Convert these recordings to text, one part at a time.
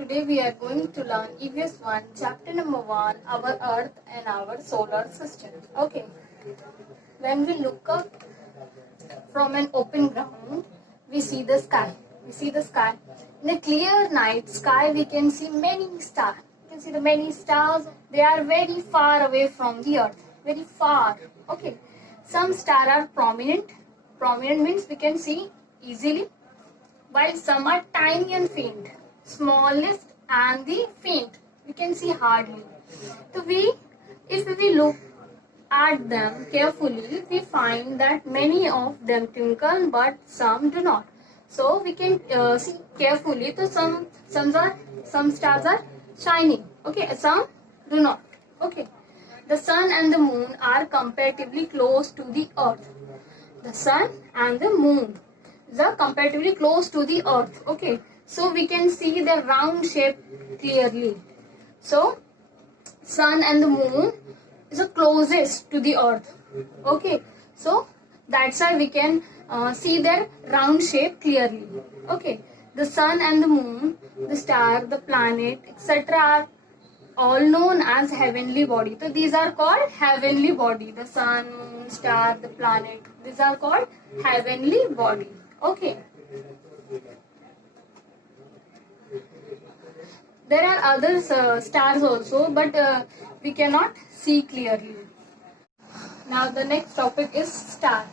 today we are going to learn EVS 1, chapter number 1, our Earth and our solar system. Okay, when we look up from an open ground, we see the sky. In a clear night sky, we can see many stars. You can see the many stars. They are very far away from the Earth. Very far. Okay. Some stars are prominent. Prominent means we can see easily. While some are tiny and faint. Smallest and the faint. We can see hardly. So if we look at them carefully, we find that many of them twinkle but some do not. So we can see carefully. So some stars are shining. Okay, some do not. Okay, the sun and the moon are comparatively close to the earth. The sun and the moon are comparatively close to the earth. Okay, so we can see the round shape clearly. So sun and the moon is the closest to the earth. Okay, so that's why we can see their round shape clearly. Okay, the sun and the moon, the star, the planet, etc. are all known as heavenly body. So these are called heavenly body. The sun, moon, star, the planet. These are called heavenly body. Okay. There are other stars also, but we cannot see clearly. Now the next topic is star.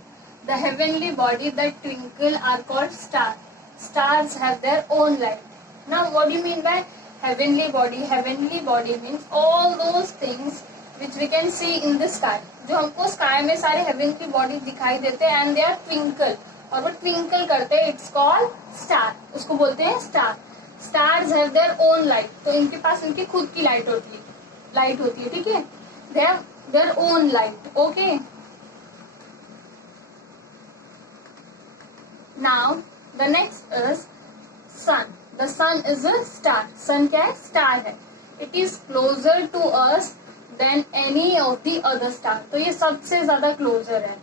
The heavenly body that twinkle are called star. Stars have their own light. Now what do you mean by heavenly body? Heavenly body means all those things which we can see in the sky. जो हमको sky में सारे heavenly body दिखाई देते हैं and they are twinkle. और वो twinkle करते हैं, it's called star. उसको बोलते हैं star. Stars have their own light. तो इनके पास इनकी खुद की लाइट होती है, ठीक है? They have their own light. Okay. Now the next is sun. The sun is a star. Sun क्या है? Star है. It is closer to us than any of the other star. तो ये सबसे ज्यादा closer है,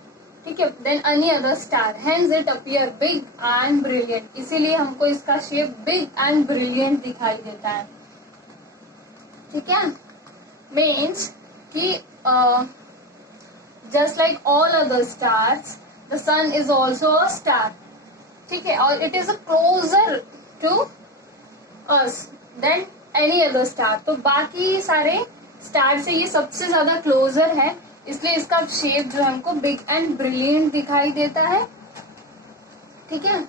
ठीक है? Then any other star. Hence it appear big and brilliant. इसीलिए हमको इसका shape big and brilliant दिखाई देता है, ठीक है? Means कि just like all other stars, the sun is also a star. ठीक है, और it is closer to us than any other star. तो बाकी सारे स्टार से ये सबसे ज्यादा क्लोजर है, इसलिए इसका शेप जो हमको बिग एंड ब्रिलियंट दिखाई देता है, ठीक है?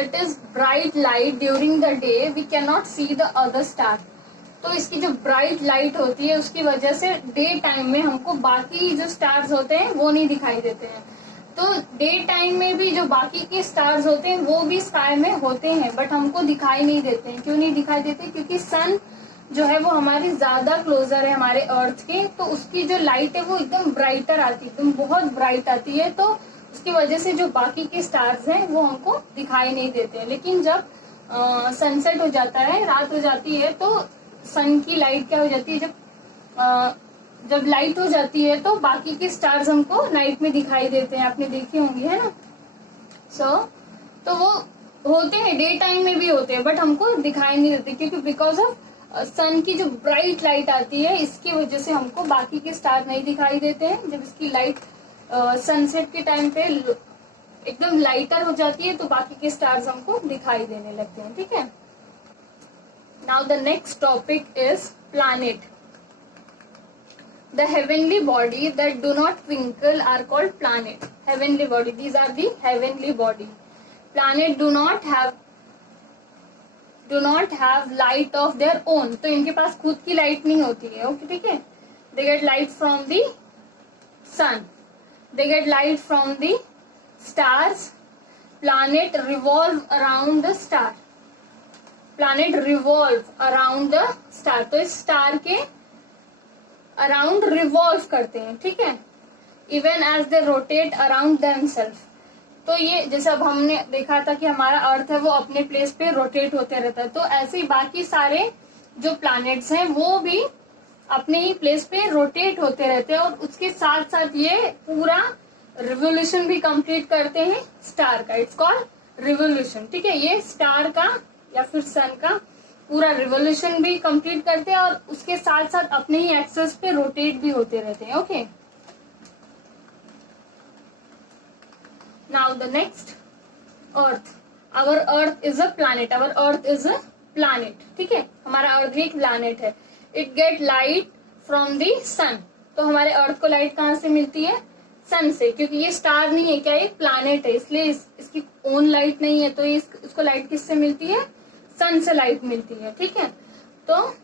It is bright light during the day, we can not see the other star. तो इसकी जो ब्राइट लाइट होती है उसकी वजह से डे टाइम में हमको बाकी जो स्टार्स होते हैं वो नहीं दिखाई देते हैं. तो डे टाइम में भी जो बाकी के स्टार्स होते हैं वो भी स्काई में होते हैं, बट हमको दिखाई नहीं देते हैं. क्यों नहीं दिखाई देते? क्योंकि सन जो है वो हमारी ज्यादा क्लोजर है हमारे अर्थ के, तो उसकी जो लाइट है वो एकदम ब्राइटर आती है, एकदम बहुत ब्राइट आती है. तो उसकी वजह से जो बाकी के स्टार्स हैं वो हमको दिखाई नहीं देते हैं. लेकिन जब सनसेट हो जाता है, रात हो जाती है, तो सन की लाइट क्या हो जाती है? जब लाइट हो जाती है तो बाकी के स्टार्स हमको नाइट में दिखाई देते हैं. आपने देखे होंगे, है ना? तो वो होते हैं, डे टाइम में भी होते हैं, बट हमको दिखाई नहीं देते. क्योंकि बिकॉज ऑफ सन की जो ब्राइट लाइट आती है, इसकी वजह से हमको बाकी के स्टार नहीं दिखाई देते हैं. जब इसकी लाइट सनसेट के टाइम पे एकदम लाइटर हो जाती है तो बाकी के स्टार्स हमको दिखाई देने लगते हैं, ठीक है? Now the next topic is planet. The heavenly body that do not twinkle are called planet. Heavenly body. These are the heavenly body. Planet do not have light of their own. तो इनके पास खुद की light नहीं होती है. Okay, ठीक है? They get light from the sun. They get light from the stars. Planet revolve around the star. Planet revolve around the star. तो इस स्टार के अराउंड रिवॉल्व करते हैं, ठीक है? Even as they rotate around themselves. तो ये जैसे अब हमने देखा था कि हमारा अर्थ है वो अपने प्लेस पे रोटेट होते रहता है, तो ऐसे ही बाकी सारे जो प्लैनेट्स हैं वो भी अपने ही प्लेस पे रोटेट होते रहते हैं, और उसके साथ साथ ये पूरा रिवोल्यूशन भी कंप्लीट करते हैं स्टार का. इट्स कॉल्ड रिवोल्यूशन, ठीक है? ये स्टार का या फिर सन का पूरा रिवोल्यूशन भी कंप्लीट करते हैं और उसके साथ साथ अपने ही एक्सेस पे रोटेट भी होते रहते हैं. Okay, now the next, earth. Our earth is a planet. Our earth is a planet. ठीक है, हमारा अर्थ भी एक प्लैनेट है. It get light from the sun. तो हमारे अर्थ को लाइट कहाँ से मिलती है? सन से, क्योंकि ये स्टार नहीं है, क्या ये प्लैनेट है, इसलिए इसकी ओन लाइट नहीं है. तो इसको लाइट किससे मिलती है? सन से लाइट मिलती है. ठीक है, तो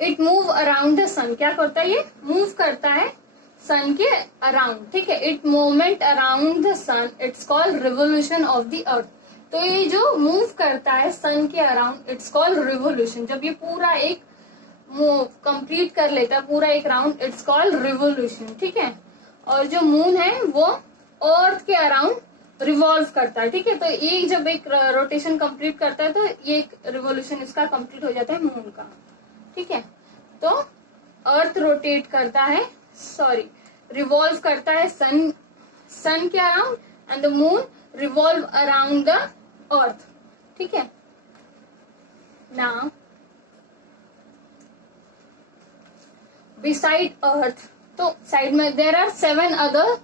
इट मूव अराउंड द सन. क्या करता है? ये मूव करता है सन के अराउंड. ठीक है, it movement around the sun, it's called revolution of the earth. तो ये जो मूव करता है सन के अराउंड, इट्स कॉल्ड रिवोल्यूशन. जब ये पूरा एक कंप्लीट कर लेता है पूरा एक राउंड, इट्स कॉल्ड रिवोल्यूशन. ठीक है, और जो मून है वो अर्थ के अराउंड रिवॉल्व करता है. ठीक है, तो ये जब एक रोटेशन कंप्लीट करता है तो ये एक रिवोल्यूशन इसका कंप्लीट हो जाता है मून का. ठीक है, तो अर्थ रोटेट करता है, रिवॉल्व करता है सन के around, and the moon revolve around the earth. ठीक है, नाउ बिसाइड अर्थ, तो साइड में there are 7 other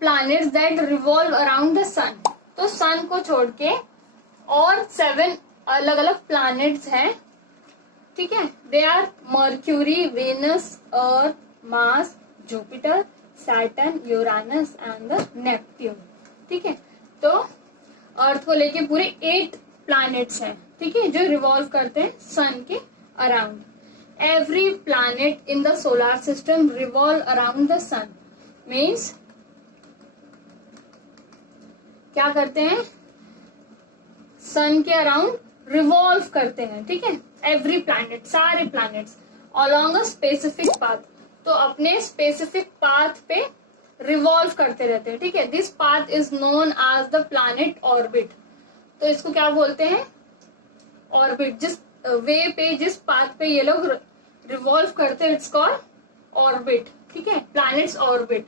planets that revolve around the sun. तो सन को छोड़ के और 7 अलग अलग प्लैनेट्स हैं. ठीक है, they are Mercury, Venus, Earth, Mars, Jupiter, Saturn, Uranus and the Neptune. ठीक है, तो अर्थ को लेके पूरे 8 प्लैनेट्स हैं. ठीक है, जो रिवॉल्व करते हैं सन के around. Every planet in the solar system revolve around the sun. Means क्या करते हैं? सन के अराउंड रिवॉल्व करते हैं. ठीक है, एवरी प्लैनेट, सारे planets along a specific path. तो अपने स्पेसिफिक पाथ पे रिवॉल्व करते रहते हैं. ठीक है, this path is known as the planet orbit. तो इसको क्या बोलते हैं? ऑर्बिट. जिस वे पे, जिस पाथ पे ये लोग रिवॉल्व करते हैं, इट्स कॉल्ड ऑर्बिट. ठीक है, planets orbit.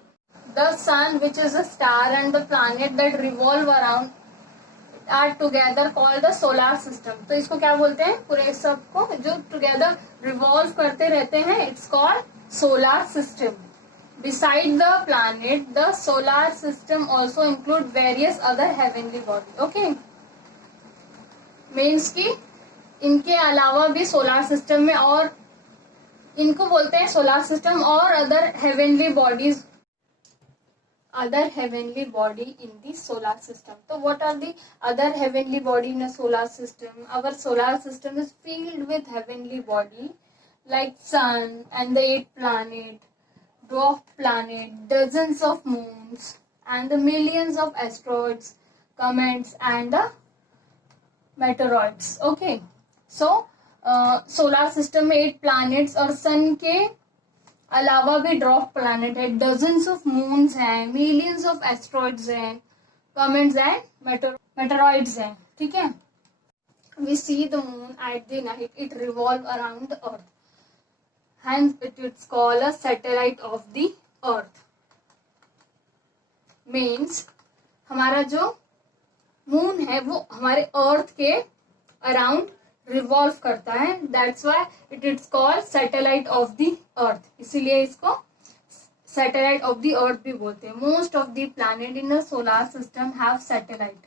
The sun which is a star and the planet that revolve around are together called the solar system. तो इसको क्या बोलते हैं? पूरे सबको जो टुगेदर रिवॉल्व करते रहते हैं, it's called solar system. Beside the planet, the solar system also include various other heavenly bodies. Okay, means कि इनके अलावा भी सोलर सिस्टम में, और इनको बोलते हैं सोलर सिस्टम और other heavenly bodies, other heavenly body in the solar system. तो what are the other heavenly body in a solar system? Our solar system is filled with heavenly body like sun and the 8 planet, dwarf planet, dozens of moons, and the millions of asteroids, comets, and the meteoroids. Okay, so solar system में 8 planets और sun के अलावा भी dwarf planet है, dozens of moons हैं, millions of asteroids हैं, comets and meteoroids हैं. ठीक है, we see the moon at the night, it revolve around the earth, hence it is called a satellite of the earth. Means हमारा जो moon है वो हमारे अर्थ के अराउंड रिवॉल्व करता है, that's why it is called satellite of the अर्थ. इसीलिए इसको सैटेलाइट ऑफ द अर्थ भी बोलते हैं. Most of the planet in the solar system have satellite.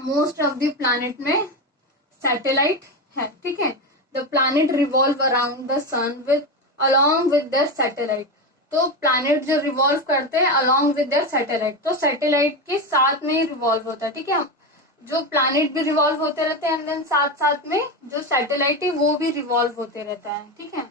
Most of the planet में सैटेलाइट है. ठीक है, the planet revolve around the sun along with their satellite. तो प्लैनेट जो रिवॉल्व करते हैं along with their satellite, तो satellite के साथ में ही रिवॉल्व होता है. ठीक है, जो प्लैनेट भी रिवॉल्व होते रहते हैं एंड देन साथ साथ में जो सैटेलाइट है वो भी रिवॉल्व होते रहता है. ठीक है,